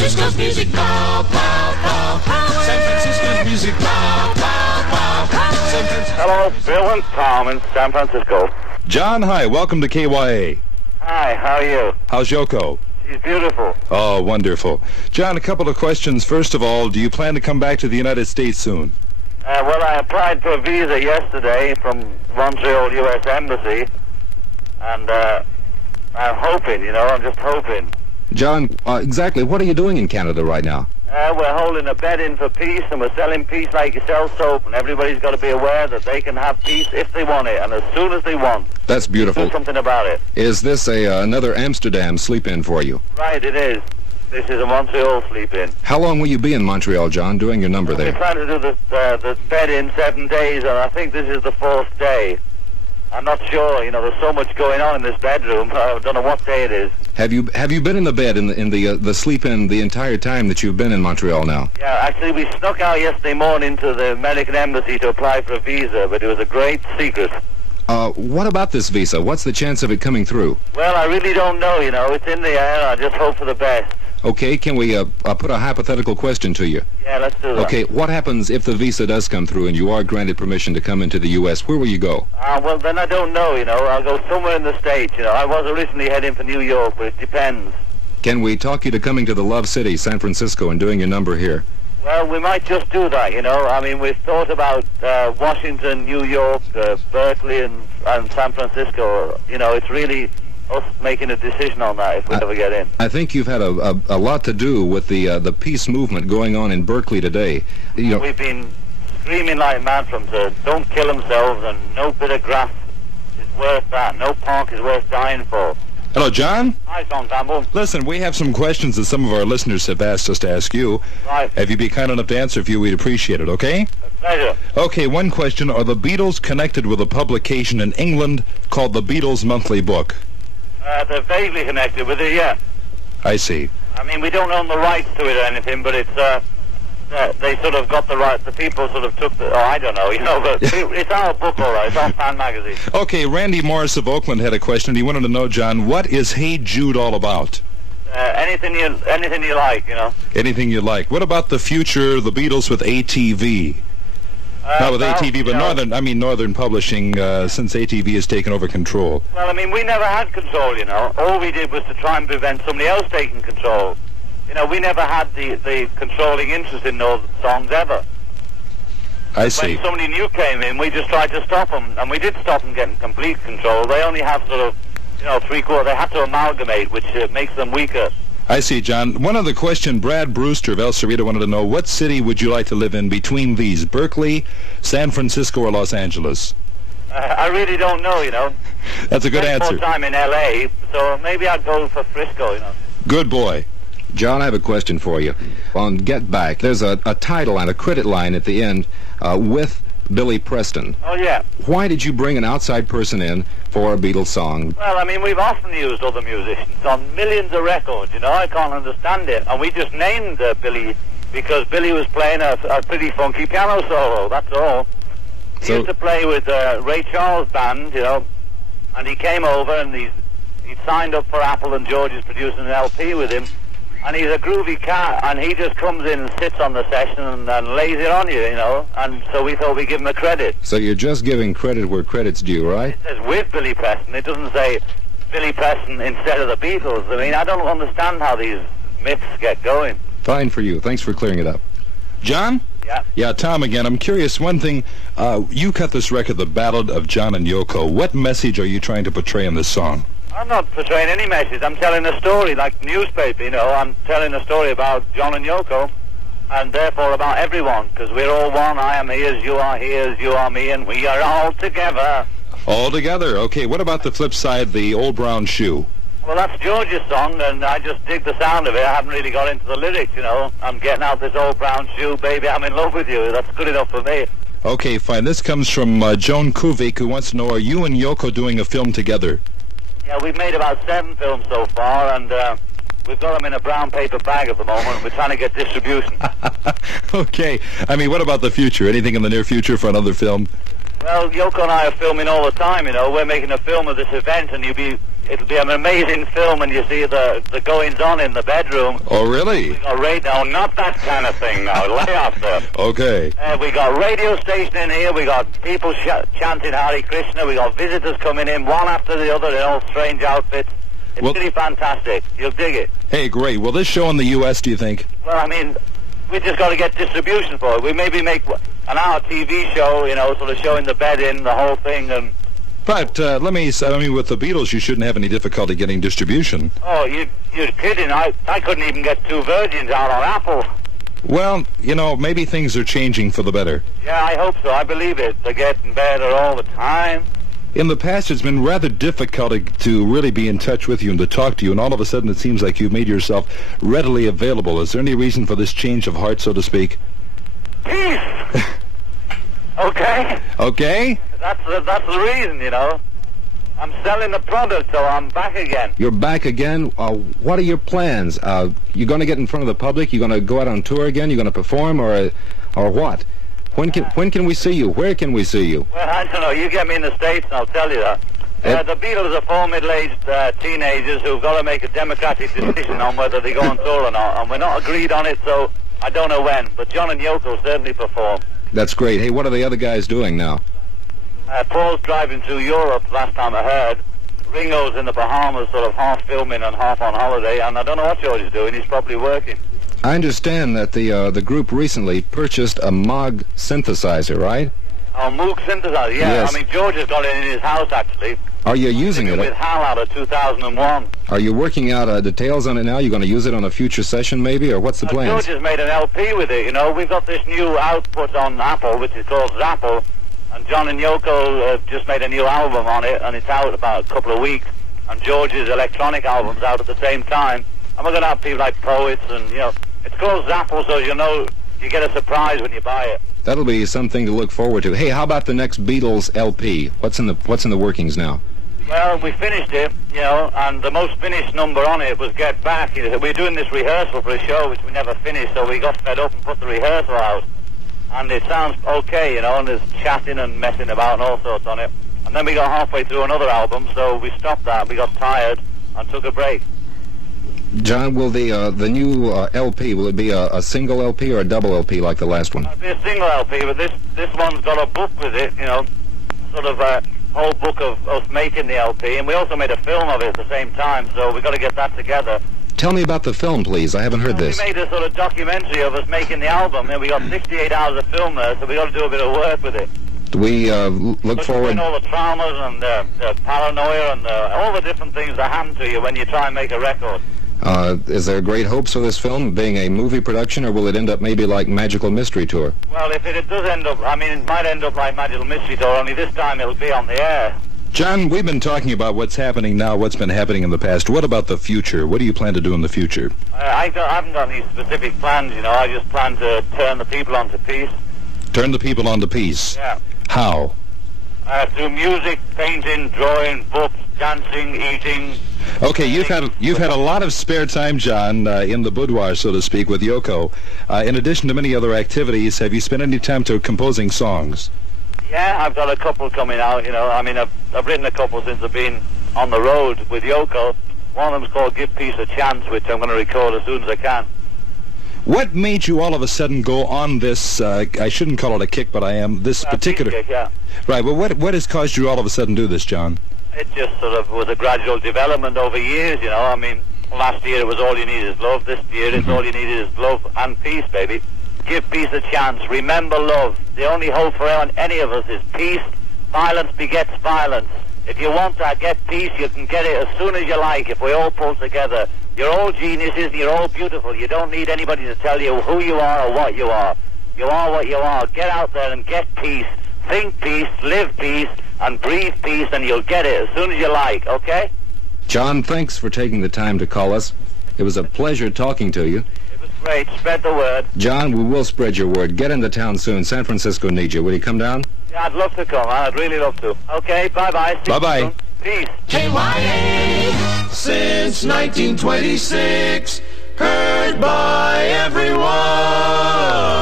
Francisco's music, pow, pow, pow, pow. San Francisco's music, pow, pow, pow, pow. Hello, Bill and Tom in San Francisco. John, hi. Welcome to KYA. Hi, how are you? How's Yoko? She's beautiful. Oh, wonderful. John, a couple of questions. First of all, do you plan to come back to the United States soon? Well, I applied for a visa yesterday from Montreal U.S. Embassy, and I'm hoping, I'm just hoping. John, exactly what are you doing in Canada right now? We're holding a bed-in for peace, and we're selling peace like you sell soap, and everybody's got to be aware that they can have peace if they want it, and as soon as they want. That's beautiful. Do something about it. Is this another Amsterdam sleep-in for you? Right, it is. This is a Montreal sleep-in. How long will you be in Montreal, John, doing your number there? We're trying to do the bed-in 7 days, and I think this is the 4th day. I'm not sure. There's so much going on in this bedroom. I don't know what day it is. Have you been in the bed in the sleep-in the entire time that you've been in Montreal now? Yeah, actually, we snuck out yesterday morning to the American Embassy to apply for a visa, but it was a great secret. What about this visa? What's the chance of it coming through? Well, I really don't know, It's in the air. I just hope for the best. Okay, can we put a hypothetical question to you? Yeah, let's do that. Okay, what happens if the visa does come through and you are granted permission to come into the U.S.? Where will you go? Well, then I don't know, I'll go somewhere in the States, I was originally heading for New York, but it depends. Can we talk you to coming to the Love City, San Francisco, and doing your number here? Well, we might just do that, I mean, we've thought about Washington, New York, Berkeley, and San Francisco. It's really us making a decision on that if we ever get in. I think you've had a lot to do with the peace movement going on in Berkeley today. We've been screaming like mantrams, don't kill themselves, and no bit of grass is worth that. No park is worth dying for. Hello, John. Hi, Tom Campbell. Listen, we have some questions that some of our listeners have asked us to ask you. Right. Have you be kind enough to answer a few? We'd appreciate it, okay? A pleasure. Okay, one question. Are the Beatles connected with a publication in England called the Beatles Monthly Book? They're vaguely connected with it, yeah. I see. I mean, we don't own the rights to it or anything, but it's, they sort of got the rights. The people sort of took the, I don't know, but it's our book, all right. It's our fan magazine. Okay, Randy Morris of Oakland had a question. He wanted to know, John, what is Hey Jude all about? Anything you like, Anything you like. What about the future, the Beatles with ATV? Not with ATV, but Northern Publishing, since ATV has taken over control. Well, I mean, we never had control, All we did was to try and prevent somebody else taking control. We never had the controlling interest in those songs ever. I see. When somebody new came in, we just tried to stop them, and we did stop them getting complete control. They only have sort of, three-quarters. They have to amalgamate, which makes them weaker. I see, John. One other question. Brad Brewster of El Cerrito wanted to know, what city would you like to live in between these, Berkeley, San Francisco, or Los Angeles? I really don't know, That's a good answer. More time in L.A., so maybe I'd go for Frisco, Good boy. John, I have a question for you. On Get Back, there's a title line, a credit line at the end, with Billy Preston. Oh, yeah. Why did you bring an outside person in for a Beatles song? Well, I mean, we've often used other musicians on millions of records, I can't understand it. And we just named Billy because Billy was playing a pretty funky piano solo, that's all. He used to play with Ray Charles' band, and he came over and he'd signed up for Apple, and George is producing an LP with him. And he's a groovy cat, and he just comes in and sits on the session and lays it on you, And so we thought we'd give him a credit. So you're just giving credit where credit's due, right? It says with Billy Preston. It doesn't say Billy Preston instead of the Beatles. I mean, I don't understand how these myths get going. Fine for you. Thanks for clearing it up. John? Yeah? Yeah, Tom again. I'm curious, one thing. You cut this record, The Ballad of John and Yoko. What message are you trying to portray in this song? I'm not portraying any message. I'm telling a story, like newspaper, I'm telling a story about John and Yoko, and therefore about everyone, because we're all one. I am he as you are me, and we are all together. All together. Okay, what about the flip side, the Old Brown Shoe? Well, that's George's song, and I just dig the sound of it. I haven't really got into the lyrics, I'm getting out this old brown shoe, baby, I'm in love with you. That's good enough for me. Okay, fine. This comes from Joan Kuvik, who wants to know, are you and Yoko doing a film together? Yeah, we've made about 7 films so far, and we've got them in a brown paper bag at the moment. We're trying to get distribution. Okay. I mean, what about the future? Anything in the near future for another film? Well, Yoko and I are filming all the time, We're making a film of this event, and you'll be it'll be an amazing film, and you see the goings-on in the bedroom. Oh, really? We got no, not that kind of thing now. Lay off there. Okay. We got radio station in here. We got people chanting Hare Krishna. We got visitors coming in, one after the other, in all strange outfits. It's really fantastic. You'll dig it. Hey, great. Will this show in the U.S., do you think? Well, I mean, we just got to get distribution for it. We maybe make an hour TV show, you know, sort of showing the bed in, the whole thing, and... But let me say, I mean, with the Beatles, you shouldn't have any difficulty getting distribution. Oh, you're kidding. I couldn't even get 2 Virgins out on Apple. Well, you know, maybe things are changing for the better. Yeah, I hope so. I believe it. They're getting better all the time. In the past, it's been rather difficult to really be in touch with you and to talk to you, and all of a sudden it seems like you've made yourself readily available. Is there any reason for this change of heart, so to speak? Peace! Okay? Okay? That's the reason, you know. I'm selling the product, so I'm back again. You're back again. What are your plans? You going to get in front of the public? You going to go out on tour again? You going to perform, or what? When can we see you? Where can we see you? Well, I don't know. You get me in the States, and I'll tell you that. The Beatles are 4 middle-aged teenagers who've got to make a democratic decision on whether they go on tour or not, and we're not agreed on it, so I don't know when. But John and Yoko certainly perform. That's great. Hey, what are the other guys doing now? Paul's driving through Europe, last time I heard. Ringo's in the Bahamas, sort of half filming and half on holiday, and I don't know what George is doing. He's probably working. I understand that the group recently purchased a Moog synthesizer, right? Oh, Moog synthesizer, yeah. Yes. I mean, George has got it in his house, actually. Are you using it? With Hal out of 2001. Are you working out details on it now? You going to use it on a future session, maybe, or what's the plan? George has made an LP with it, you know. We've got this new output on Apple, which is called Zapple, and John and Yoko have just made a new album on it, and it's out about a couple of weeks, and George's electronic album's out at the same time, and we're going to have people like poets, and, you know, it's called Zapple, so you know you get a surprise when you buy it. That'll be something to look forward to. Hey, how about the next Beatles LP? What's in the workings now? Well, we finished it, you know, and the most finished number on it was Get Back. We're doing this rehearsal for a show which we never finished, so we got fed up and put the rehearsal out. And it sounds okay, you know, and there's chatting and messing about and all sorts on it. And then we got halfway through another album, so we stopped that. We got tired and took a break. John, will the new LP, will it be a single LP or a double LP like the last one? It'll be a single LP, but this one's got a book with it, you know, sort of a whole book of us making the LP, and we also made a film of it at the same time, so we've got to get that together. Tell me about the film, please. I haven't heard this. We made a sort of documentary of us making the album, and we got 68 hours of film there, so we got to do a bit of work with it. Do we look forward... all the traumas and the paranoia and all the different things that happen to you when you try and make a record. Is there great hopes for this film being a movie production, or will it end up maybe like Magical Mystery Tour? Well, if it does end up, I mean, it might end up like Magical Mystery Tour, only this time it'll be on the air. John, we've been talking about what's happening now, what's been happening in the past. What about the future? What do you plan to do in the future? I haven't got any specific plans, you know. I just plan to turn the people onto peace. Turn the people onto peace? Yeah. How? Through music, painting, drawing, books, dancing, eating. Okay, you've had a lot of spare time, John, in the boudoir, so to speak, with Yoko. In addition to many other activities, have you spent any time to composing songs? Yeah, I've got a couple coming out, you know. I mean, I've written a couple since I've been on the road with Yoko. One of them's called Give Peace a Chance, which I'm going to record as soon as I can. What made you all of a sudden go on this, I shouldn't call it a kick, but I am, this particular... Kick, yeah. Right, well, what has caused you all of a sudden do this, John? It just sort of was a gradual development over years, you know. I mean, last year it was all you need is love. This year it's all you need is love and peace, baby. Give peace a chance. Remember love. The only hope for any of us is peace. Violence begets violence. If you want to get peace, you can get it as soon as you like if we all pull together. You're all geniuses and you're all beautiful. You don't need anybody to tell you who you are or what you are. You are what you are. Get out there and get peace. Think peace, live peace, and breathe peace, and you'll get it as soon as you like, okay? John, thanks for taking the time to call us. It was a pleasure talking to you. It was great. Spread the word. John, we will spread your word. Get into town soon. San Francisco needs you. Will you come down? Yeah, I'd love to come. I'd really love to. Okay, bye-bye. Bye-bye. Peace. KYA since 1926, heard by everyone.